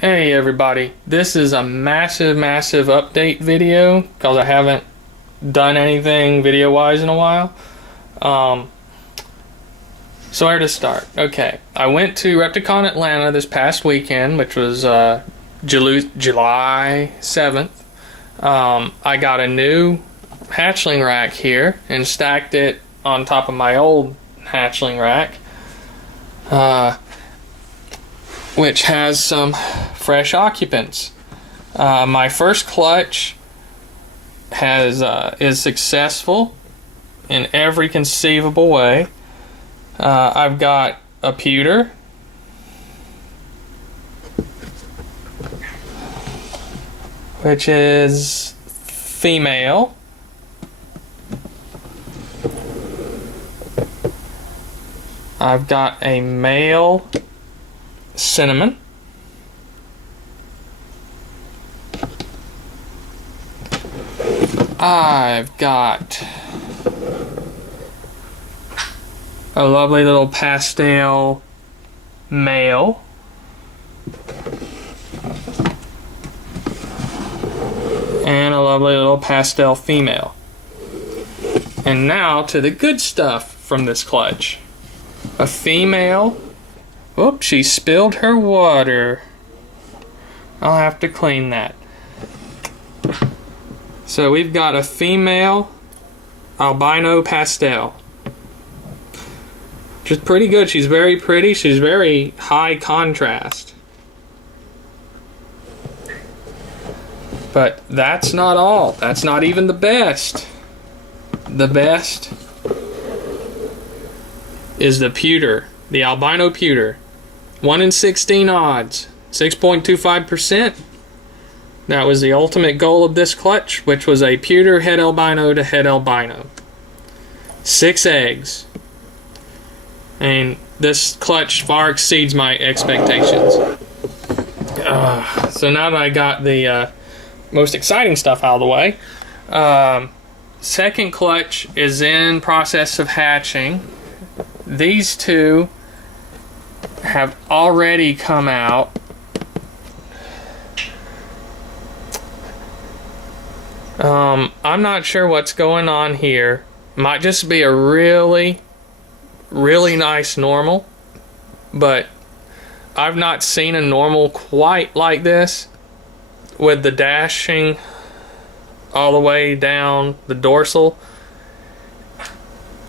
Hey everybody, this is a massive update video because I haven't done anything video wise in a while. So where to start? Okay, I went to Repticon Atlanta this past weekend, which was July 7th. I got a new hatchling rack here and stacked it on top of my old hatchling rack, which has some fresh occupants. My first clutch is successful in every conceivable way. I've got a pewter, which is female. I've got a male cinnamon. I've got a lovely little pastel male. And a lovely little pastel female. And now to the good stuff from this clutch. A female. Oops, she spilled her water. I'll have to clean that. So we've got a female albino pastel. Which is pretty good. She's very pretty. She's very high contrast. But that's not all. That's not even the best. The best is the pewter. The albino pewter. 1 in 16 odds. 6.25%. That was the ultimate goal of this clutch, which was a pewter head albino to head albino. 6 eggs. And this clutch far exceeds my expectations. So now that I got the most exciting stuff out of the way, second clutch is in process of hatching. These two have already come out. I'm not sure what's going on here. Might just be a really nice normal, but I've not seen a normal quite like this, with the dashing all the way down the dorsal.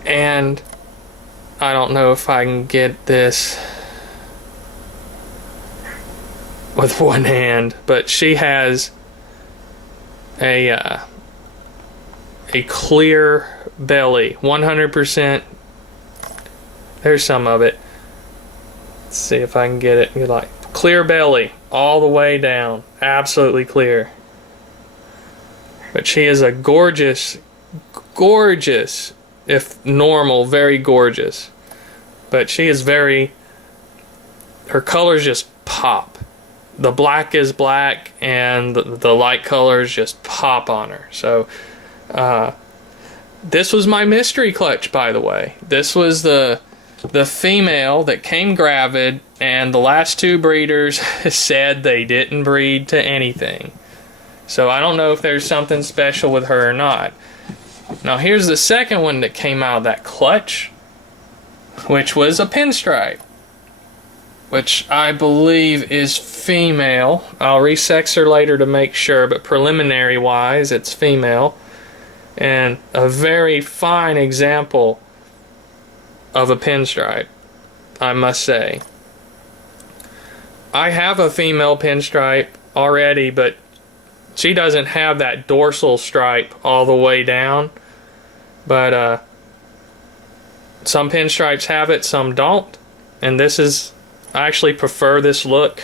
And I don't know if I can get this with one hand, but she has a clear belly, 100%. There's some of it. Let's see if I can get it. You're like clear belly all the way down, absolutely clear. But she is a gorgeous, if normal, very gorgeous. But she is very. Her colors just pop. The black is black, and the light colors just pop on her. So, this was my mystery clutch, by the way. This was the female that came gravid, and the last 2 breeders said they didn't breed to anything. So I don't know if there's something special with her or not. Now here's the second one that came out of that clutch, which was a pinstripe, which I believe is female. I'll resex her later to make sure, but preliminary wise it's female. And a very fine example of a pinstripe, I must say. I have a female pinstripe already, but she doesn't have that dorsal stripe all the way down. But some pinstripes have it, some don't. And this is, I actually prefer this look.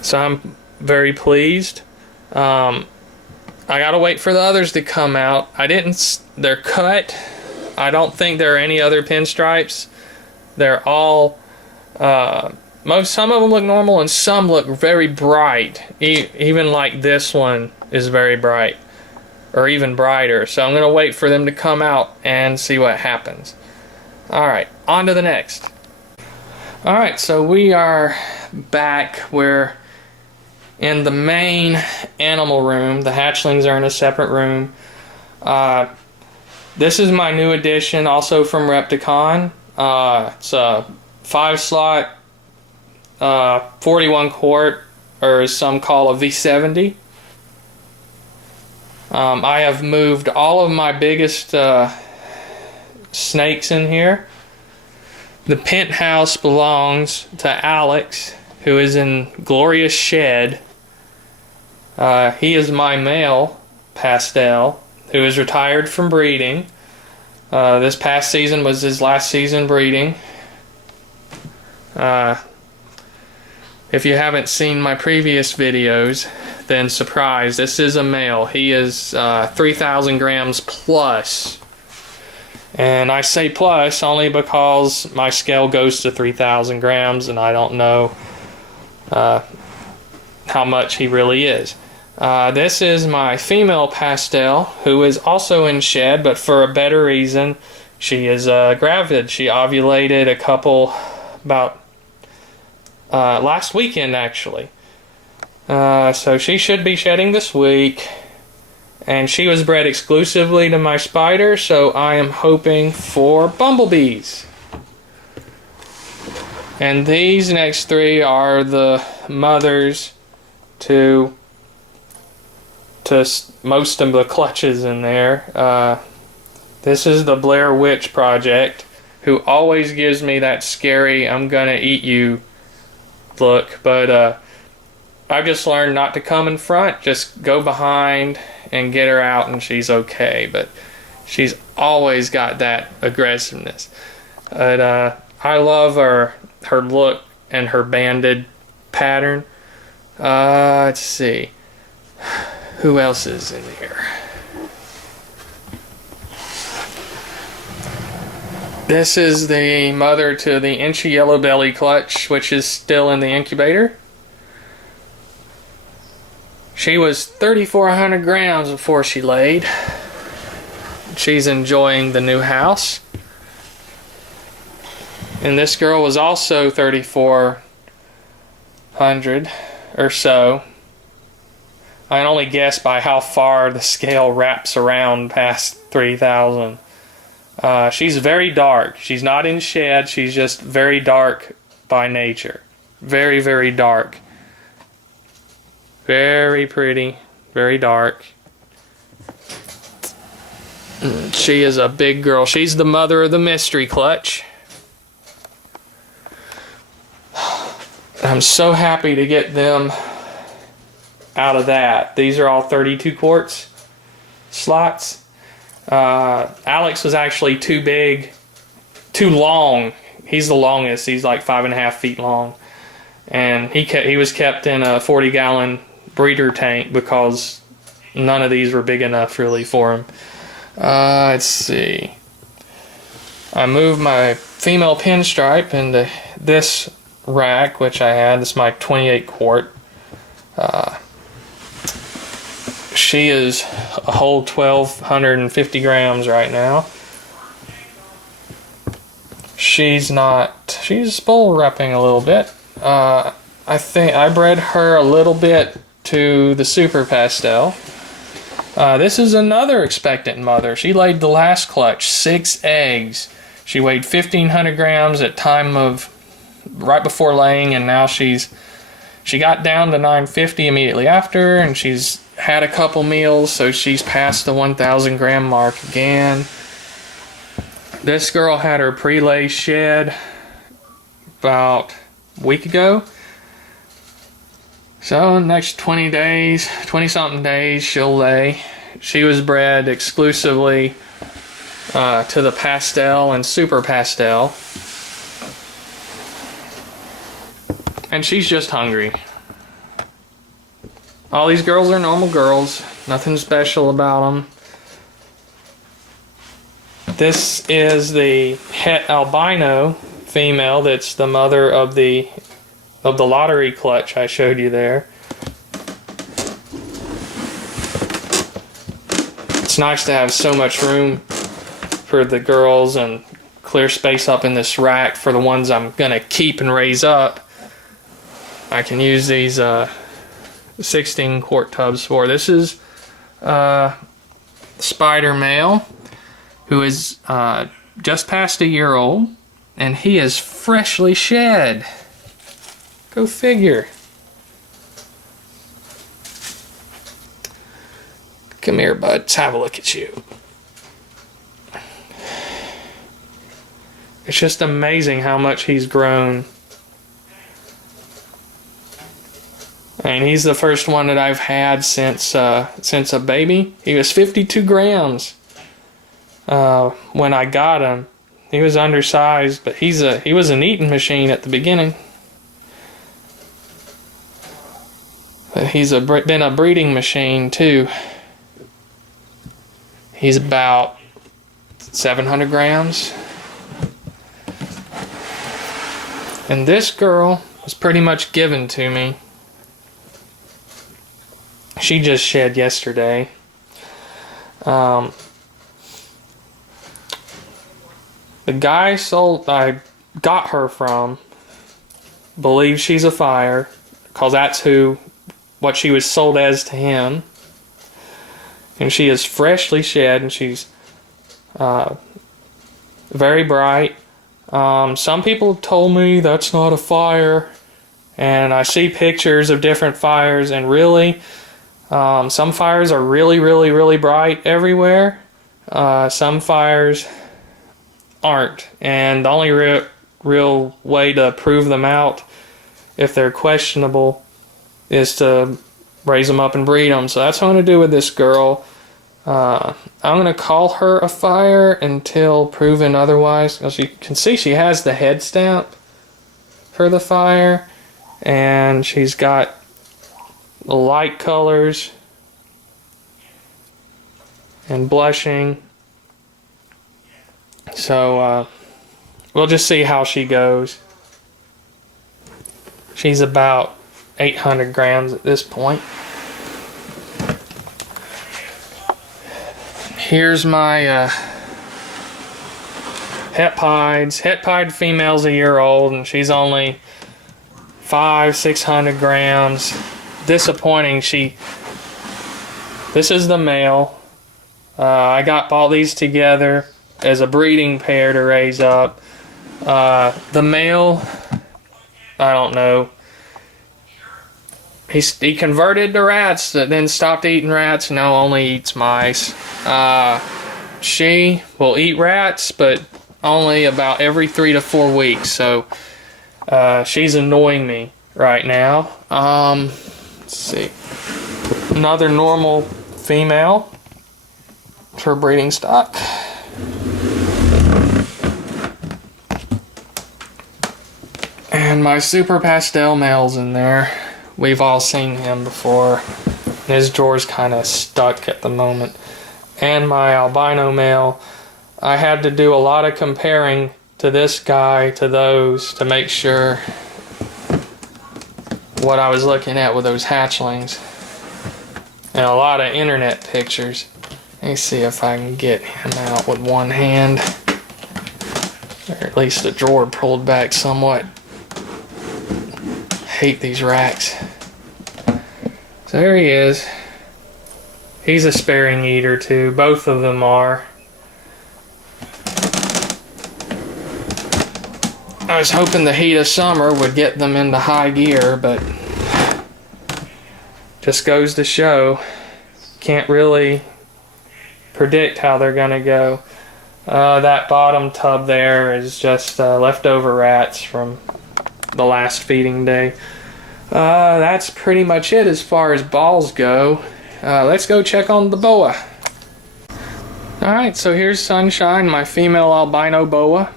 So I'm very pleased. I gotta wait for the others to come out. They're cut. I don't think there are any other pinstripes. They're all, some of them look normal and some look very bright. Even like this one is very bright. or even brighter. So I'm going to wait for them to come out and see what happens. Alright, on to the next. Alright, so we are back. We're in the main animal room. The hatchlings are in a separate room. This is my new addition, also from Repticon. It's a 5-slot, 41 quart, or as some call a V70. I have moved all of my biggest snakes in here. The penthouse belongs to Alex, who is in glorious shed. He is my male pastel, who is retired from breeding. This past season was his last season breeding. If you haven't seen my previous videos, then surprise, this is a male. He is 3,000 grams plus. And I say plus only because my scale goes to 3,000 grams and I don't know how much he really is. This is my female pastel, who is also in shed, but for a better reason. She is gravid. She ovulated about last weekend, actually. So she should be shedding this week. And she was bred exclusively to my spider, so I am hoping for bumblebees. And these next three are the mothers to most of the clutches in there. This is the Blair Witch Project, who always gives me that scary "I'm gonna eat you" look, but I've just learned not to come in front, just go behind and get her out and she's okay. But she's always got that aggressiveness. But I love her look and her banded pattern. Let's see. Who else is in here? This is the mother to the Inchy Yellow Belly clutch, which is still in the incubator. She was 3,400 grams before she laid. She's enjoying the new house. And this girl was also 3,400 or so. I can only guess by how far the scale wraps around past 3,000. She's very dark. She's not in shed. She's just very dark by nature. Very, very dark. Very pretty. Very dark. She is a big girl. She's the mother of the mystery clutch. I'm so happy to get them out of that. These are all 32 quarts slots. Alex was actually too big, too long. He's the longest. He's like 5.5 feet long, and he was kept in a 40-gallon breeder tank because none of these were big enough really for him. Let's see. I moved my female pinstripe into this rack, which I had. This is my 28 quart. She is a whole 1,250 grams right now. She's bull repping a little bit. I think I bred her a little bit to the super pastel. This is another expectant mother. She laid the last clutch, 6 eggs. She weighed 1,500 grams at time of right before laying, and now she got down to 950 immediately after, and she's had a couple meals, so she's past the 1,000 gram mark again. This girl had her pre-lay shed about a week ago. So in the next 20-something days, she'll lay. She was bred exclusively to the pastel and super pastel. And she's just hungry. All these girls are normal girls. Nothing special about them. This is the het albino female that's the mother of the lottery clutch I showed you there. It's nice to have so much room for the girls and clear space up in this rack for the ones I'm gonna keep and raise up, I can use these 16 quart tubs for. This is spider male who is just past a year old, and he is freshly shed. Go figure. Come here, bud. Let's have a look at you. It's just amazing how much he's grown. And he's the first one that I've had since a baby. He was 52 grams when I got him. He was undersized, but he was an eating machine at the beginning. But he's been a breeding machine too. He's about 700 grams. And this girl was pretty much given to me. She just shed yesterday. The guy I got her from believes she's a fire, because that's what she was sold as to him. And she is freshly shed, and she's very bright. Some people have told me that's not a fire, and I see pictures of different fires, and really, some fires are really, really, really bright everywhere. Some fires aren't, and the only real way to prove them out, if they're questionable, is to raise them up and breed them. So that's what I'm going to do with this girl. I'm going to call her a fire until proven otherwise. As you can see, she has the head stamp for the fire, and she's got the light colors and blushing. So we'll just see how she goes. She's about 800 grams at this point. Here's my het pieds. Het pied female's a year old, and she's only 500-600 grams. Disappointing. This is the male. I bought these together as a breeding pair to raise up. The male, I don't know. He converted to rats, then stopped eating rats, and now only eats mice. She will eat rats, but only about every 3 to 4 weeks. So she's annoying me right now. Let's see. Another normal female for breeding stock. And my super pastel male's in there. We've all seen him before. His drawer's kind of stuck at the moment. And my albino male. I had to do a lot of comparing to this guy to those to make sure what I was looking at with those hatchlings. And a lot of internet pictures. Let me see if I can get him out with one hand. Or at least the drawer pulled back somewhat. Hate these racks. So there he is. He's a sparing eater too. Both of them are. I was hoping the heat of summer would get them into high gear, but just goes to show, can't really predict how they're gonna go. That bottom tub there is just leftover rats from the last feeding day. That's pretty much it as far as balls go. Let's go check on the boa. Alright, so here's Sunshine, my female albino boa.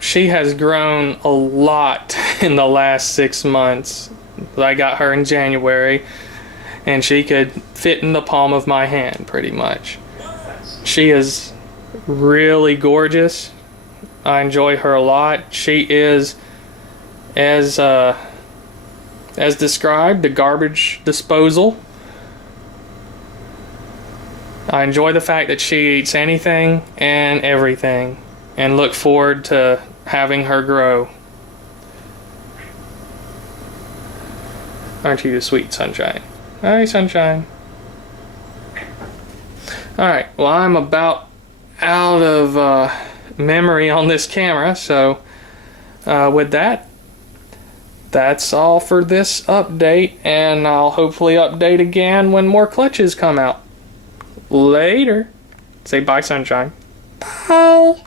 She has grown a lot in the last 6 months. I got her in January, and she could fit in the palm of my hand pretty much. She is really gorgeous. I enjoy her a lot. She is, as described, a garbage disposal. I enjoy the fact that she eats anything and everything. and look forward to having her grow. Aren't you the sweet Sunshine? Hi, Sunshine. Alright, well, I'm about out of memory on this camera, so with that, that's all for this update, and I'll hopefully update again when more clutches come out. Later. Say bye, Sunshine. Bye.